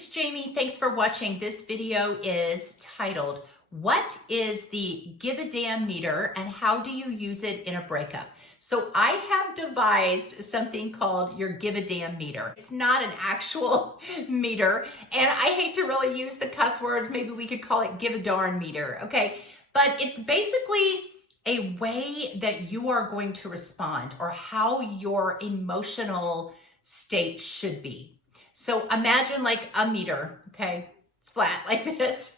it's Jamie. Thanks for watching. This video is titled, What is the Give a Damn Meter and How Do You Use It in a Breakup? So I have devised something called your Give a Damn Meter. It's not an actual meter, and I hate to really use the cuss words. Maybe we could call it Give a Darn Meter, okay? But it's basically a way that you are going to respond or how your emotional state should be. So imagine like a meter, okay? It's flat like this.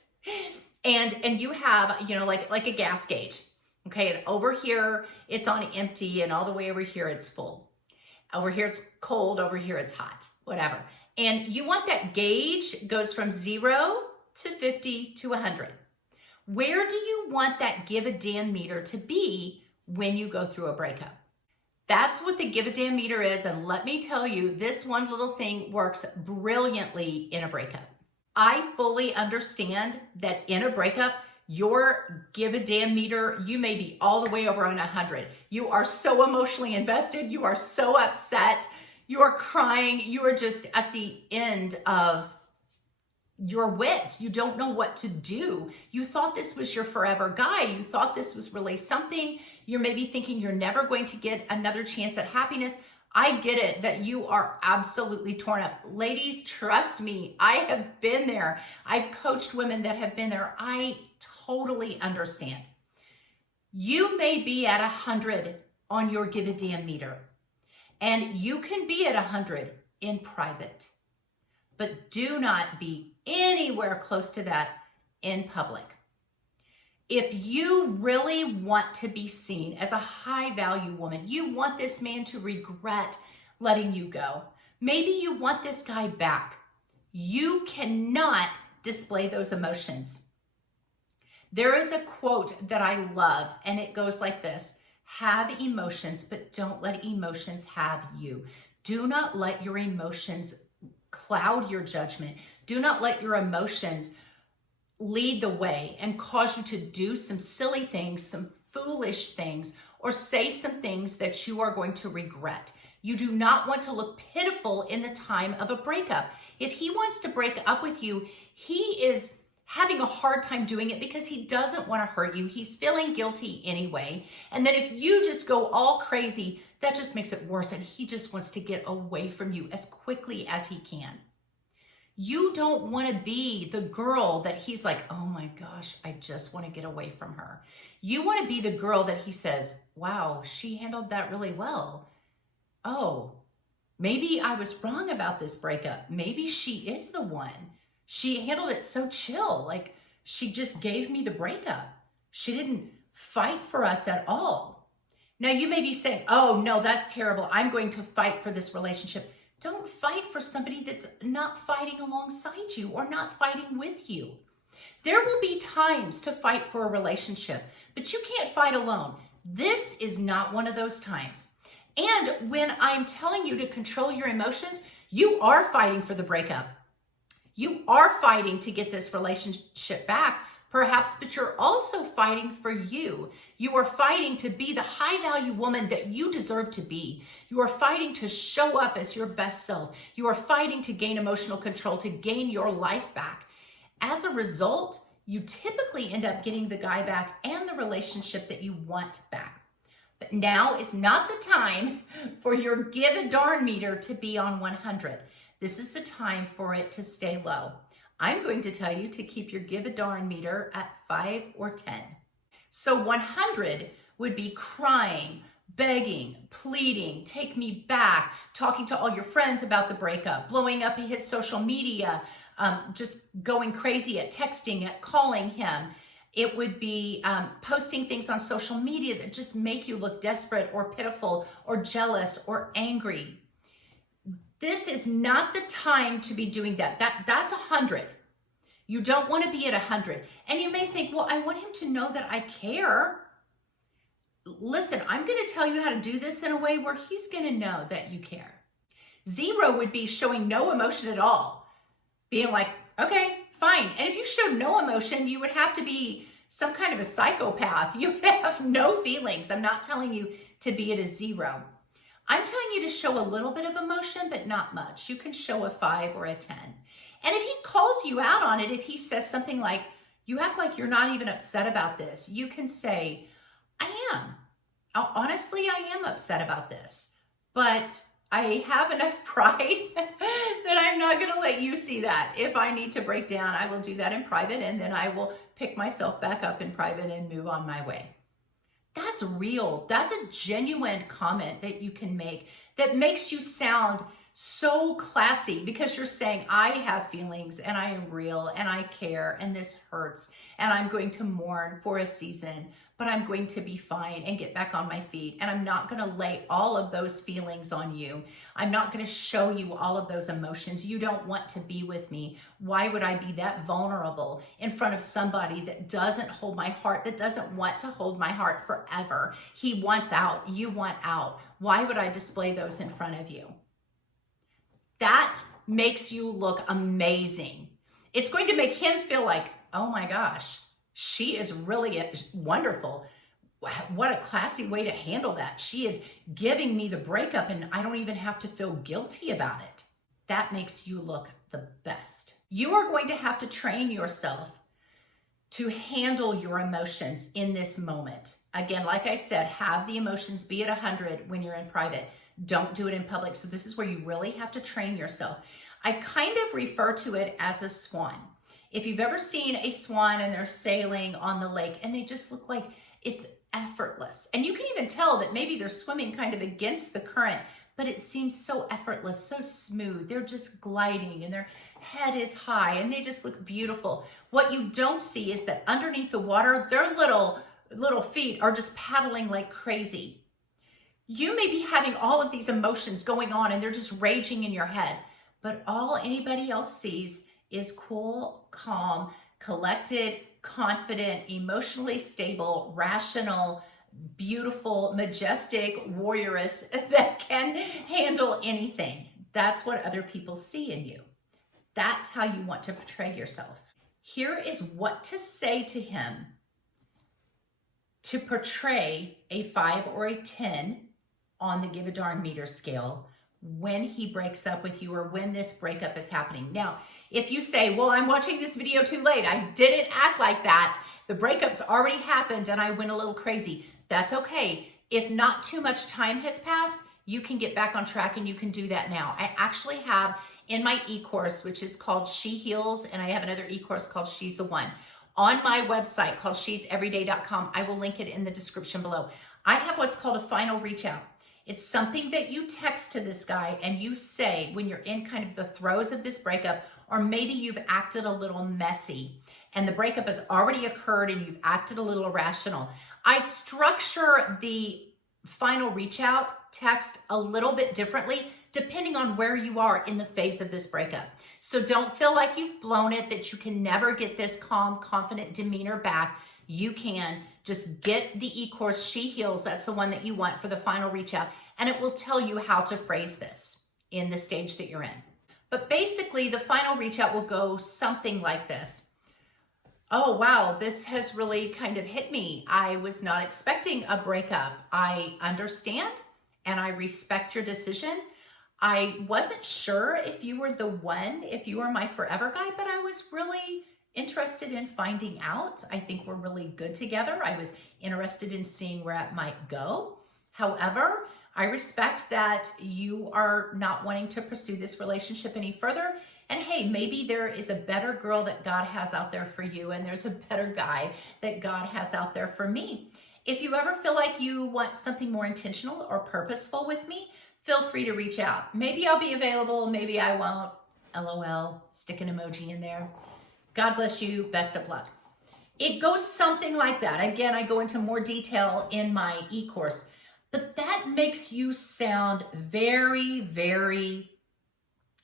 And you have, like a gas gauge, okay? And over here, it's on empty, and all the way over here, it's full. Over here, it's cold. Over here, it's hot, whatever. And you want that gauge goes from 0 to 50 to 100. Where do you want that give a damn meter to be when you go through a breakup? That's what the give a damn meter is, and let me tell you, this one little thing works brilliantly in a breakup. I fully understand that in a breakup, your give a damn meter, you may be all the way over on 100. You are so emotionally invested. You are so upset. You are crying. You are just at the end of your wits. You don't know what to do. You thought this was your forever guy. You thought this was really something. You're maybe thinking you're never going to get another chance at happiness. I get it that you are absolutely torn up. Ladies, trust me, I have been there. I've coached women that have been there. I totally understand. You may be at 100 on your give a damn meter, and you can be at 100 in private, but do not be anywhere close to that in public. If you really want to be seen as a high value woman, you want this man to regret letting you go. Maybe you want this guy back. You cannot display those emotions. There is a quote that I love, and it goes like this: have emotions, but don't let emotions have you. Do not let your emotions cloud your judgment. Do not let your emotions lead the way and cause you to do some silly things, some foolish things, or say some things that you are going to regret. You do not want to look pitiful in the time of a breakup. If he wants to break up with you, he is having a hard time doing it because he doesn't want to hurt you. He's feeling guilty anyway. And then if you just go all crazy, that just makes it worse, and he just wants to get away from you as quickly as he can. You don't want to be the girl that he's like, oh my gosh, I just want to get away from her. You want to be the girl that he says, wow, she handled that really well. Oh, maybe I was wrong about this breakup. Maybe she is the one. She handled it so chill. Like, she just gave me the breakup. She didn't fight for us at all. Now you may be saying, oh no, that's terrible. I'm going to fight for this relationship. Don't fight for somebody that's not fighting alongside you or not fighting with you. There will be times to fight for a relationship, but you can't fight alone. This is not one of those times. And when I'm telling you to control your emotions, you are fighting for the breakup. You are fighting to get this relationship back, perhaps, but you're also fighting for you. You are fighting to be the high value woman that you deserve to be. You are fighting to show up as your best self. You are fighting to gain emotional control, to gain your life back. As a result, you typically end up getting the guy back and the relationship that you want back. But now is not the time for your give a darn meter to be on 100. This is the time for it to stay low. I'm going to tell you to keep your give a darn meter at 5 or 10. So 100 would be crying, begging, pleading, take me back, talking to all your friends about the breakup, blowing up his social media, just going crazy at texting, at calling him. It would be posting things on social media that just make you look desperate or pitiful or jealous or angry. This is not the time to be doing that. That's 100. You don't want to be at 100. And you may think, well, I want him to know that I care. Listen, I'm going to tell you how to do this in a way where he's going to know that you care. 0 would be showing no emotion at all. Being like, okay, fine. And if you showed no emotion, you would have to be some kind of a psychopath. You would have no feelings. I'm not telling you to be at a 0. I'm telling you to show a little bit of emotion, but not much. You can show a 5 or a 10. And if he calls you out on it, if he says something like, you act like you're not even upset about this, you can say, I am. Honestly, I am upset about this, but I have enough pride that I'm not going to let you see that. If I need to break down, I will do that in private, and then I will pick myself back up in private and move on my way. That's real. That's a genuine comment that you can make that makes you sound so classy, because you're saying, I have feelings and I am real and I care and this hurts and I'm going to mourn for a season, but I'm going to be fine and get back on my feet. And I'm not going to lay all of those feelings on you. I'm not going to show you all of those emotions. You don't want to be with me. Why would I be that vulnerable in front of somebody that doesn't hold my heart, that doesn't want to hold my heart forever? He wants out. You want out. Why would I display those in front of you? That makes you look amazing. It's going to make him feel like, oh my gosh, she is really wonderful. What a classy way to handle that. She is giving me the breakup and I don't even have to feel guilty about it. That makes you look the best. You are going to have to train yourself to handle your emotions in this moment. Again, like I said, have the emotions be at 100 when you're in private. Don't do it in public. So this is where you really have to train yourself. I kind of refer to it as a swan. If you've ever seen a swan and they're sailing on the lake and they just look like it's effortless. And you can even tell that maybe they're swimming kind of against the current, but it seems so effortless, so smooth. They're just gliding and their head is high and they just look beautiful. What you don't see is that underneath the water, their little feet are just paddling like crazy. You may be having all of these emotions going on and they're just raging in your head, but all anybody else sees is cool, calm, collected, confident, emotionally stable, rational, beautiful, majestic warrioress that can handle anything. That's what other people see in you. That's how you want to portray yourself. Here is what to say to him to portray a 5 or a 10 on the give a darn meter scale when he breaks up with you or when this breakup is happening. Now, if you say, well, I'm watching this video too late, I didn't act like that, the breakup's already happened and I went a little crazy, that's okay. If not too much time has passed, you can get back on track and you can do that now. I actually have in my e-course, which is called She Heals, and I have another e-course called She's the One. On my website called she'severyday.com, I will link it in the description below. I have what's called a final reach out. It's something that you text to this guy and you say when you're in kind of the throes of this breakup, or maybe you've acted a little messy and the breakup has already occurred and you've acted a little irrational. I structure the final reach out text a little bit differently depending on where you are in the phase of this breakup. So don't feel like you've blown it, that you can never get this calm, confident demeanor back. You can just get the e-course She Heals. That's the one that you want for the final reach out. And it will tell you how to phrase this in the stage that you're in. But basically the final reach out will go something like this. Oh, wow, this has really kind of hit me. I was not expecting a breakup. I understand and I respect your decision. I wasn't sure if you were the one, if you were my forever guy, but I was really interested in finding out. I think we're really good together. I was interested in seeing where it might go. However, I respect that you are not wanting to pursue this relationship any further. And hey, maybe there is a better girl that God has out there for you, and there's a better guy that God has out there for me. If you ever feel like you want something more intentional or purposeful with me, feel free to reach out. Maybe I'll be available, maybe I won't. LOL, stick an emoji in there. God bless you, best of luck. It goes something like that. Again, I go into more detail in my e-course, but that makes you sound very, very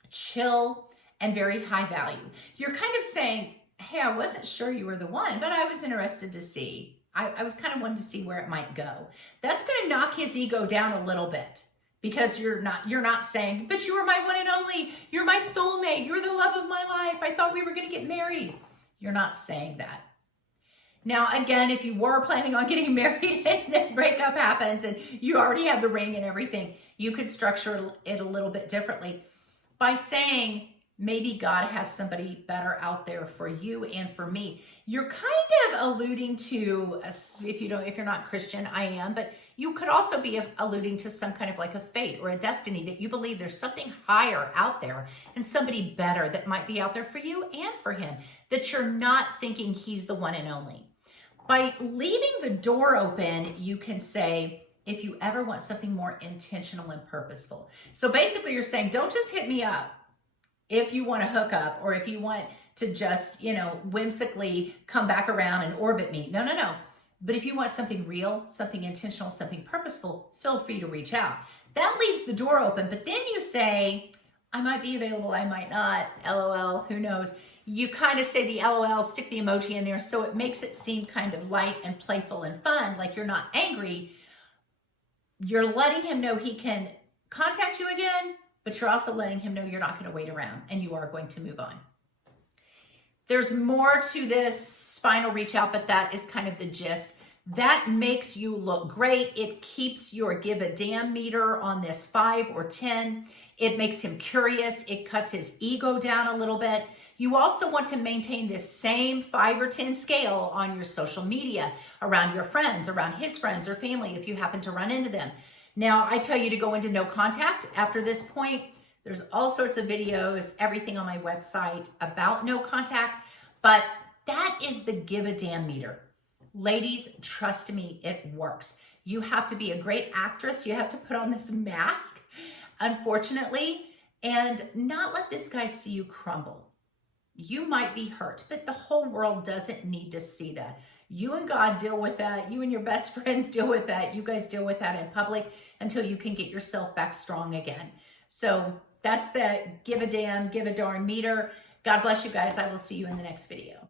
chill and very high value. You're kind of saying, hey, I wasn't sure you were the one, but I was interested to see. I was kind of wanting to see where it might go. That's going to knock his ego down a little bit, because you're not saying, but you were my one and only, you're my soulmate, you're the love of my life, I thought we were going to get married. You're not saying that. Now, again, if you were planning on getting married and this breakup happens and you already have the ring and everything, you could structure it a little bit differently by saying, maybe God has somebody better out there for you and for me. You're kind of alluding to, if you're not Christian, I am, but you could also be alluding to some kind of like a fate or a destiny, that you believe there's something higher out there and somebody better that might be out there for you and for him, that you're not thinking he's the one and only. By leaving the door open, you can say, if you ever want something more intentional and purposeful. So basically you're saying, don't just hit me up if you want to hook up, or if you want to just, whimsically come back around and orbit me. No, no, no. But if you want something real, something intentional, something purposeful, feel free to reach out. That leaves the door open. But then you say, I might be available, I might not, LOL, who knows? You kind of say the LOL, stick the emoji in there, so it makes it seem kind of light and playful and fun, like you're not angry. You're letting him know he can contact you again, but you're also letting him know you're not going to wait around and you are going to move on. There's more to this final reach out, but that is kind of the gist. That makes you look great. It keeps your give a damn meter on this 5 or 10. It makes him curious. It cuts his ego down a little bit. You also want to maintain this same 5 or 10 scale on your social media, around your friends, around his friends or family, if you happen to run into them. Now, I tell you to go into no contact after this point. There's all sorts of videos, everything on my website about no contact, but that is the give a damn meter. Ladies, trust me, it works. You have to be a great actress. You have to put on this mask, unfortunately, and not let this guy see you crumble. You might be hurt, but the whole world doesn't need to see that. You and God deal with that. You and your best friends deal with that. You guys deal with that in public until you can get yourself back strong again. So that's the give a damn, give a darn meter. God bless you guys. I will see you in the next video.